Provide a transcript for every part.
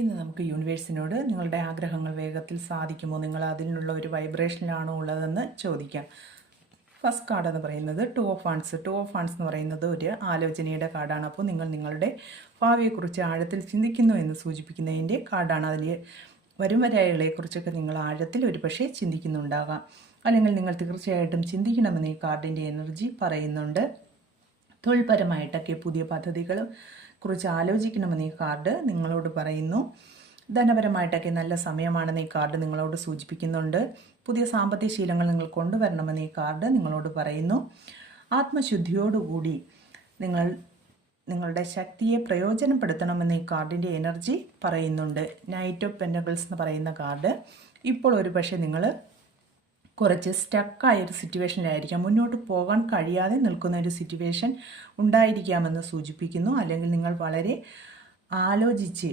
ഇന്ന് നമുക്ക് യൂണിവേഴ്സിനോട് നിങ്ങളുടെ ആഗ്രഹങ്ങൾ വേഗത്തിൽ സാധിക്കുമോ, നിങ്ങൾ അതിനുള്ള ഒരു വൈബ്രേഷനിലാണോ ഉള്ളതെന്ന് ചോദിക്കാം. ഫസ്റ്റ് കാർഡ് എന്ന് പറയുന്നത് ടു ഓഫ് വാണ്ട്സ് എന്ന് പറയുന്നത് ഒരു ആലോചനയുടെ കാർഡാണ്. അപ്പോൾ നിങ്ങൾ നിങ്ങളുടെ ഭാവിയെക്കുറിച്ച് ആഴത്തിൽ ചിന്തിക്കുന്നു എന്ന് സൂചിപ്പിക്കുന്നതിൻ്റെ കാർഡാണ്. അതിൽ വരും വരായികളെക്കുറിച്ചൊക്കെ നിങ്ങൾ ആഴത്തിൽ ഒരു പക്ഷേ ചിന്തിക്കുന്നുണ്ടാകാം, അല്ലെങ്കിൽ നിങ്ങൾ തീർച്ചയായിട്ടും ചിന്തിക്കണമെന്ന് ഈ കാർഡിൻ്റെ എനർജി പറയുന്നുണ്ട്. തൊഴിൽപരമായിട്ടൊക്കെ പുതിയ പദ്ധതികൾ കുറിച്ച് ആലോചിക്കണമെന്ന് ഈ കാർഡ് നിങ്ങളോട് പറയുന്നു. ധനപരമായിട്ടൊക്കെ നല്ല സമയമാണെന്ന് ഈ കാർഡ് നിങ്ങളോട് സൂചിപ്പിക്കുന്നുണ്ട്. പുതിയ സാമ്പത്തിക ശീലങ്ങൾ നിങ്ങൾ കൊണ്ടുവരണമെന്ന് ഈ കാർഡ് നിങ്ങളോട് പറയുന്നു. ആത്മശുദ്ധിയോടുകൂടി നിങ്ങളുടെ ശക്തിയെ പ്രയോജനപ്പെടുത്തണമെന്ന് ഈ കാർഡിൻ്റെ എനർജി പറയുന്നുണ്ട്. നൈറ്റ് ഓഫ് പെൻറ്റക്കിൾസ് എന്ന് പറയുന്ന കാർഡ് ഇപ്പോൾ ഒരു പക്ഷേ നിങ്ങൾ കുറച്ച് സ്റ്റക്കായൊരു സിറ്റുവേഷനിലായിരിക്കാം, മുന്നോട്ട് പോകാൻ കഴിയാതെ നിൽക്കുന്ന ഒരു സിറ്റുവേഷൻ ഉണ്ടായിരിക്കാമെന്ന് സൂചിപ്പിക്കുന്നു. അല്ലെങ്കിൽ നിങ്ങൾ വളരെ ആലോചിച്ച്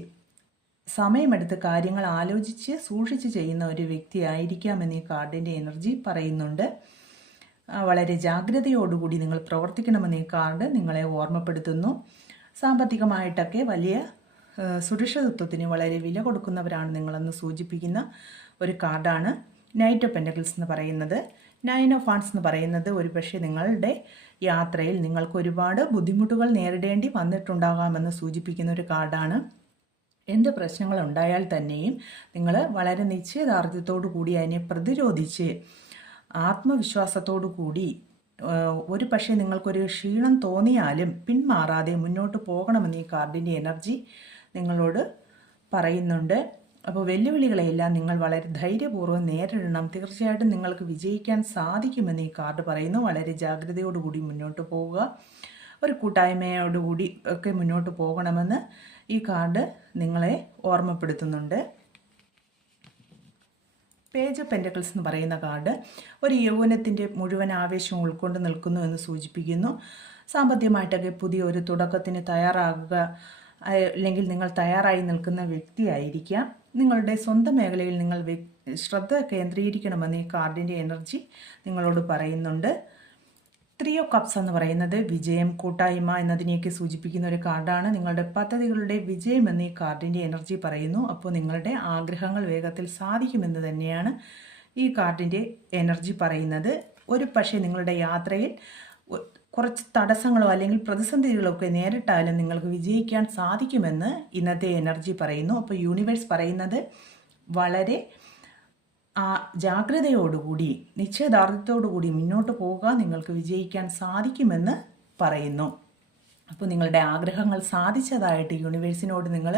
സമയമെടുത്ത് കാര്യങ്ങൾ ആലോചിച്ച് സൂക്ഷിച്ച് ചെയ്യുന്ന ഒരു വ്യക്തി ആയിരിക്കാമെന്ന് ഈ കാർഡിൻ്റെ എനർജി പറയുന്നുണ്ട്. വളരെ ജാഗ്രതയോടുകൂടി നിങ്ങൾ പ്രവർത്തിക്കണമെന്ന് ഈ കാർഡ് നിങ്ങളെ ഓർമ്മപ്പെടുത്തുന്നു. സാമ്പത്തികമായിട്ടൊക്കെ വലിയ സുരക്ഷിതത്വത്തിന് വളരെ വില കൊടുക്കുന്നവരാണ് നിങ്ങളെന്ന് സൂചിപ്പിക്കുന്ന ഒരു കാർഡാണ് നൈറ്റ് ഓഫ് പെൻറ്റക്കിൾസ് എന്ന് പറയുന്നത്. നയൻ ഓഫ് വാണ്ട്സ് എന്ന് പറയുന്നത് ഒരുപക്ഷെ നിങ്ങളുടെ യാത്രയിൽ നിങ്ങൾക്ക് ഒരുപാട് ബുദ്ധിമുട്ടുകൾ നേരിടേണ്ടി വന്നിട്ടുണ്ടാകാമെന്ന് സൂചിപ്പിക്കുന്ന ഒരു കാർഡാണ്. എന്ത് പ്രശ്നങ്ങൾ ഉണ്ടായാൽ തന്നെയും നിങ്ങൾ വളരെ നിശ്ചയദാർഢ്യത്തോടു കൂടി അതിനെ പ്രതിരോധിച്ച് ആത്മവിശ്വാസത്തോടു കൂടി ഒരു പക്ഷേ നിങ്ങൾക്കൊരു ക്ഷീണം തോന്നിയാലും പിന്മാറാതെ മുന്നോട്ട് പോകണമെന്ന് ഈ കാർഡിൻ്റെ എനർജി നിങ്ങളോട് പറയുന്നുണ്ട്. അപ്പോൾ വെല്ലുവിളികളെയെല്ലാം നിങ്ങൾ വളരെ ധൈര്യപൂർവ്വം നേരിടണം. തീർച്ചയായിട്ടും നിങ്ങൾക്ക് വിജയിക്കാൻ സാധിക്കുമെന്ന് ഈ കാർഡ് പറയുന്നു. വളരെ ജാഗ്രതയോടുകൂടി മുന്നോട്ട് പോവുക, ഒരു കൂട്ടായ്മയോടുകൂടി ഒക്കെ മുന്നോട്ട് പോകണമെന്ന് ഈ കാർഡ് നിങ്ങളെ ഓർമ്മപ്പെടുത്തുന്നുണ്ട്. പേജ് ഓഫ് പെൻറ്റക്കിൾസ് എന്ന് പറയുന്ന കാർഡ് ഒരു യൗവനത്തിൻ്റെ മുഴുവൻ ആവേശം ഉൾക്കൊണ്ട് നിൽക്കുന്നു എന്ന് സൂചിപ്പിക്കുന്നു. സാമ്പത്തികമായിട്ടൊക്കെ പുതിയ ഒരു തുടക്കത്തിന് തയ്യാറാകുക, അല്ലെങ്കിൽ നിങ്ങൾ തയ്യാറായി നിൽക്കുന്ന വ്യക്തിയായിരിക്കാം. നിങ്ങളുടെ സ്വന്തം മേഖലയിൽ നിങ്ങൾ ശ്രദ്ധ കേന്ദ്രീകരിക്കണമെന്ന് ഈ കാർഡിൻ്റെ എനർജി നിങ്ങളോട് പറയുന്നുണ്ട്. ത്രീ ഓഫ് കപ്സ് എന്ന് പറയുന്നത് വിജയം, കൂട്ടായ്മ എന്നതിനെയൊക്കെ സൂചിപ്പിക്കുന്ന ഒരു കാർഡാണ്. നിങ്ങളുടെ പദ്ധതികളുടെ വിജയം എന്ന് ഈ കാർഡിൻ്റെ എനർജി പറയുന്നു. അപ്പോൾ നിങ്ങളുടെ ആഗ്രഹങ്ങൾ വേഗത്തിൽ സാധിക്കുമെന്ന് തന്നെയാണ് ഈ കാർഡിൻ്റെ എനർജി പറയുന്നത്. ഒരു പക്ഷേ നിങ്ങളുടെ യാത്രയിൽ കുറച്ച് തടസ്സങ്ങളോ അല്ലെങ്കിൽ പ്രതിസന്ധികളോ ഒക്കെ നേരിട്ടാലും നിങ്ങൾക്ക് വിജയിക്കാൻ സാധിക്കുമെന്ന് ഇന്നത്തെ എനർജി പറയുന്നു. അപ്പോൾ യൂണിവേഴ്സ് പറയുന്നത് വളരെ ജാഗ്രതയോടുകൂടി നിശ്ചയദാർഢ്യത്തോടുകൂടി മുന്നോട്ട് പോവുക, നിങ്ങൾക്ക് വിജയിക്കാൻ സാധിക്കുമെന്ന് പറയുന്നു. അപ്പോൾ നിങ്ങളുടെ ആഗ്രഹങ്ങൾ സാധിച്ചതായിട്ട് യൂണിവേഴ്സിനോട് നിങ്ങൾ